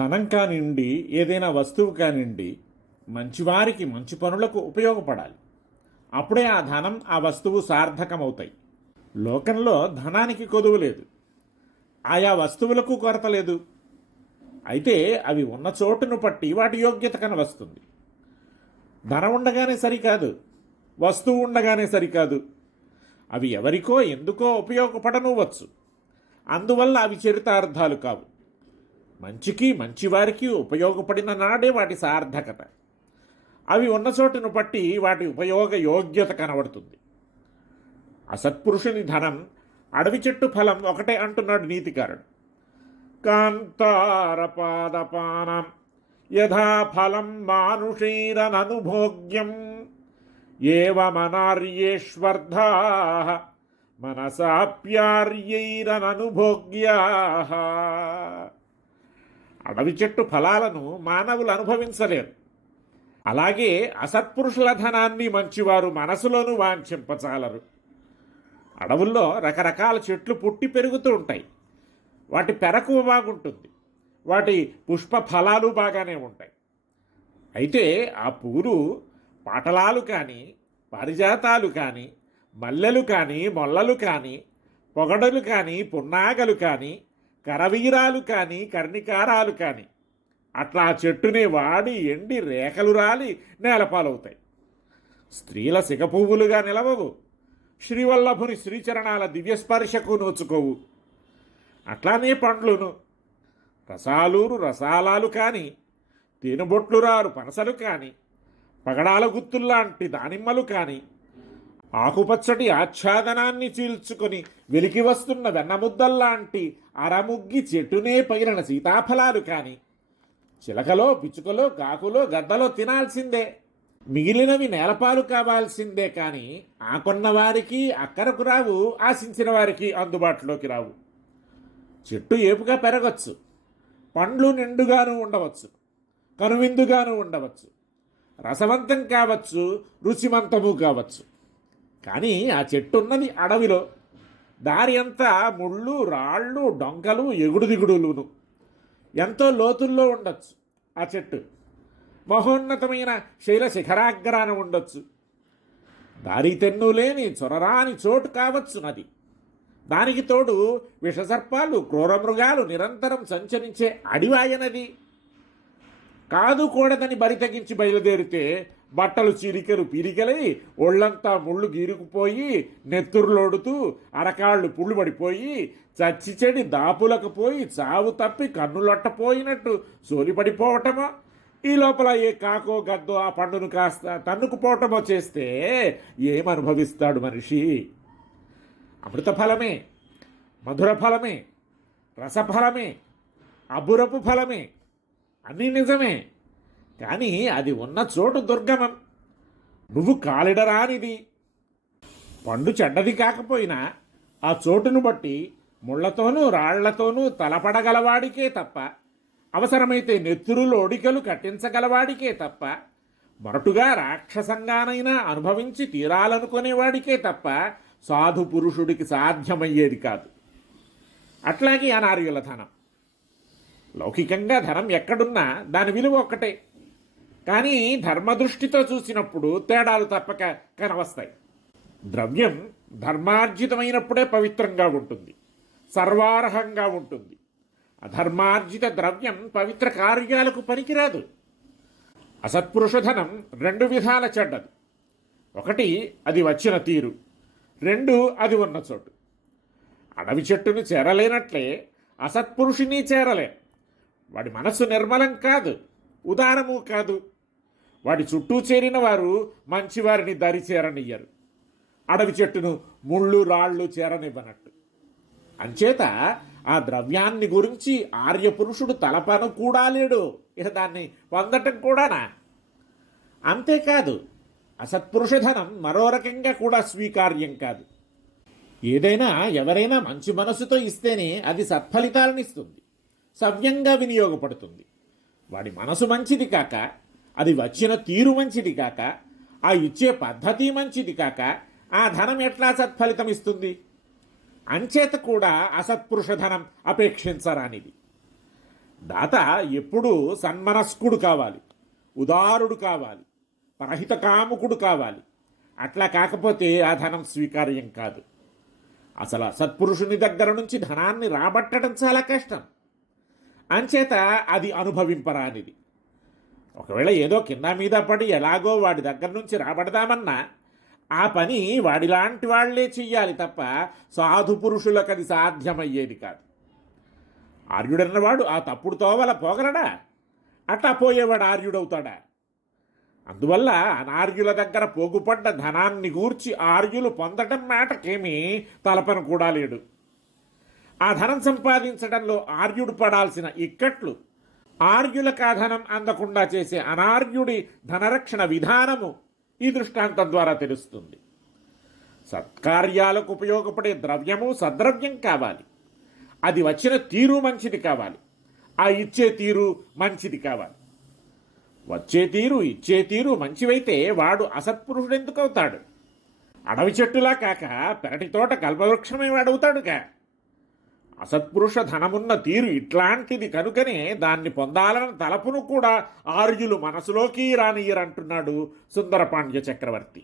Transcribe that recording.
ధనం కానివ్వండి, ఏదైనా వస్తువు కానివ్వండి, మంచివారికి మంచి పనులకు ఉపయోగపడాలి. అప్పుడే ఆ ధనం ఆ వస్తువు సార్థకమవుతాయి. లోకంలో ధనానికి కొదువు లేదు, ఆయా వస్తువులకు కొరత లేదు. అయితే అవి ఉన్న చోటును బట్టి వాటి యోగ్యత కనవస్తుంది. ధనం ఉండగానే సరికాదు, వస్తువు ఉండగానే సరికాదు. అవి ఎవరికో ఎందుకో ఉపయోగపడనువచ్చు. అందువల్ల అవి చరితార్థాలు కావు. మంచికి మంచివారికి ఉపయోగపడిన నాడే వాటి సార్థకత. అవి ఉన్న చోటును బట్టి వాటి ఉపయోగ యోగ్యత కనబడుతుంది. అసత్పురుషుని ధనం అడవి చెట్టు ఫలం ఒకటే అంటున్నాడు నీతికారుడు. కాంతారపాదపానం యథా ఫలం మానుషైరననుభోగ్యం ఏవమనార్యేష్వర్ధా మనసాప్యార్యైరననుభోగ్యా. అడవి చెట్టు ఫలాలను మానవులు అనుభవించలేరు. అలాగే అసత్పురుషుల ధనాన్ని మంచివారు మనసులోనూ వాంఛింపచాలరు. అడవుల్లో రకరకాల చెట్లు పుట్టి పెరుగుతూ ఉంటాయి. వాటి పెరకు బాగుంటుంది, వాటి పుష్ప ఫలాలు బాగానే ఉంటాయి. అయితే ఆ పూలు పాటలాలు కానీ, పారిజాతాలు కానీ, మల్లెలు కానీ, మొల్లలు కానీ, పొగడలు కానీ, పున్నాగలు కానీ, కరవీరాలు కానీ, కర్ణికారాలు కానీ అట్లా చెట్టునే వాడి ఎండి రేఖలు రాలి నేలపాలవుతాయి. స్త్రీల సిగపువ్వులుగా నిలవవు, శ్రీవల్లభుని శ్రీచరణాల దివ్యస్పర్శకు నోచుకోవు. అట్లానే పండ్లును రసాలూరు రసాలాలు కానీ, తేనెబొట్లురారు పనసలు కానీ, పగడాల గుత్తుల్లాంటి దానిమ్మలు కానీ, ఆకుపచ్చటి ఆచ్ఛాదనాన్ని చీల్చుకొని వెలికి వస్తున్న వెన్నముద్దల్లాంటి అరముగ్గి చెట్టునే పగిలిన సీతాఫలాలు కానీ, చిలకలో పిచ్చుకలో కాకులో గద్దలో తినాల్సిందే, మిగిలినవి నేలపాలు కావాల్సిందే. కానీ ఆకొన్న వారికి అక్కరకు రావు, ఆశించిన వారికి అందుబాటులోకి రావు. చెట్టు ఏపుగా పెరగచ్చు, పండ్లు నిండుగాను ఉండవచ్చు, కనువిందుగాను ఉండవచ్చు, రసవంతం కావచ్చు, రుచిమంతము కావచ్చు. కానీ ఆ చెట్టు ఉన్నది అడవిలో. దారి అంతా ముళ్ళు రాళ్ళు డొంకలు ఎగుడు దిగుడులును. ఎంతో లోతుల్లో ఉండొచ్చు ఆ చెట్టు, మహోన్నతమైన శైల శిఖరాగ్రాన ఉండొచ్చు. దారి తెన్ను లేని చొరరాని చోటు కావచ్చు నది. దానికి తోడు విషసర్పాలు క్రూరమృగాలు నిరంతరం సంచరించే అడివాయనది. కాదు కూడదని బరి తెగించి బయలుదేరితే బట్టలు చీలికలు పీలికలై ఒళ్ళంతా ముళ్ళు గీరుకుపోయి నెత్తురులోడుతూ అరకాళ్ళు పుళ్ళు పడిపోయి చచ్చి చెడి దాపులకు పోయి చావు తప్పి కన్నులొట్టపోయినట్టు సోలిపడిపోవటమో, ఈ లోపల ఏ కాకో గద్దో ఆ పండును కాస్త తన్నుకుపోవటమో చేస్తే ఏమనుభవిస్తాడు మనిషి? అమృత ఫలమే, మధుర ఫలమే, రసఫలమే, అబురపు ఫలమే, అన్నీ నిజమే. కానీ అది ఉన్న చోటు దుర్గమం. నువ్వు కాలిడరానిది. పండు చెడ్డది కాకపోయినా ఆ చోటును బట్టి ముళ్లతోనూ రాళ్లతోనూ తలపడగలవాడికే తప్ప, అవసరమైతే నెత్తురులోడికలు కట్టించగలవాడికే తప్ప, మొరటుగా రాక్షసంగానైనా అనుభవించి తీరాలనుకునేవాడికే తప్ప సాధు పురుషుడికి సాధ్యమయ్యేది కాదు. అట్లాగే అనార్యుల ధనం. లౌకికంగా ధనం ఎక్కడున్నా దాని విలువ ఒక్కటే. కానీ ధర్మదృష్టితో చూసినప్పుడు తేడాలు తప్పక కనవస్తాయి. ద్రవ్యం ధర్మార్జితమైనప్పుడే పవిత్రంగా ఉంటుంది, సర్వార్హంగా ఉంటుంది. అధర్మార్జిత ద్రవ్యం పవిత్ర కార్యాలకు పనికిరాదు. అసత్పురుషధనం రెండు విధాల చెడ్డది. ఒకటి, అది వచ్చిన తీరు. రెండు, అది ఉన్న చోటు. అడవి చెట్టును చేరలేనట్లే అసత్పురుషుని చేరలే. వాడి మనస్సు నిర్మలం కాదు, ఉదారము కాదు. వాడి చుట్టూ చేరిన వారు మంచివారిని దరి చేరనియ్యరు, అడవి చెట్టును ముళ్ళు రాళ్ళు చేరనివ్వనట్టు. అంచేత ఆ ద్రవ్యాన్ని గురించి ఆర్యపురుషుడు తలపను కూడా లేడు, ఇక దాన్ని పొందటం కూడానా? అంతేకాదు, అసత్పురుషధనం మరో రకంగా కూడా స్వీకార్యం కాదు. ఏదైనా ఎవరైనా మంచి మనసుతో ఇస్తేనే అది సత్ఫలితాలను ఇస్తుంది, సవ్యంగా వినియోగపడుతుంది. వాడి మనసు మంచిది కాక, అది వచ్చిన తీరు మంచిది కాక, ఆ ఇచ్చే పద్ధతి మంచిది కాక ఆ ధనం ఎట్లా సత్ఫలితం ఇస్తుంది? అంచేత కూడా అసత్పురుష ధనం అపేక్షించరానిది. దాత ఎప్పుడూ సన్మనస్కుడు కావాలి, ఉదారుడు కావాలి, పరహిత కాముకుడు కావాలి. అట్లా కాకపోతే ఆ ధనం స్వీకార్యం కాదు. అసలు సత్పురుషుని దగ్గర నుంచి ధనాన్ని రాబట్టడం చాలా కష్టం. అంచేత అది అనుభవింపరానిది. ఒకవేళ ఏదో కింద మీద పడి ఎలాగో వాడి దగ్గర నుంచి రాబడదామన్నా ఆ పని వాడిలాంటి వాళ్లే చెయ్యాలి తప్ప సాధు పురుషులకు అది సాధ్యమయ్యేది కాదు. ఆర్యుడన్నవాడు ఆ తప్పుడు తోవల పోగలడా? అట్లా పోయేవాడు ఆర్యుడవుతాడా? అందువల్ల అనార్యుల దగ్గర పోగుపడ్డ ధనాన్ని గూర్చి ఆర్యులు పొందడం మాటకేమీ తలపన కూడా లేడు. ఆ ధనం సంపాదించడంలో ఆర్యుడు పడాల్సిన ఇక్కట్లు, ఆర్యులకు ఆ ధనం అందకుండా చేసే అనార్యుడి ధనరక్షణ విధానము ఈ దృష్టాంతం ద్వారా తెలుస్తుంది. సత్కార్యాలకు ఉపయోగపడే ద్రవ్యము సద్ద్రవ్యం కావాలి. అది వచ్చిన తీరు మంచిది కావాలి. ఆ ఇచ్చే తీరు మంచిది కావాలి. వచ్చే తీరు ఇచ్చే తీరు మంచివైతే వాడు అసత్పురుషుడు ఎందుకు అవుతాడు? అడవి చెట్టులా కాక పెరటి తోట కల్పవృక్షమే వాడవుతాడుగా. అసత్పురుష ధనమున్న తీరు ఇట్లాంటిది కనుకనే దాన్ని పొందాలన్న తలపును కూడా ఆర్యులు మనసులోకి రానియరంటున్నాడు సుందరపాండ్య చక్రవర్తి.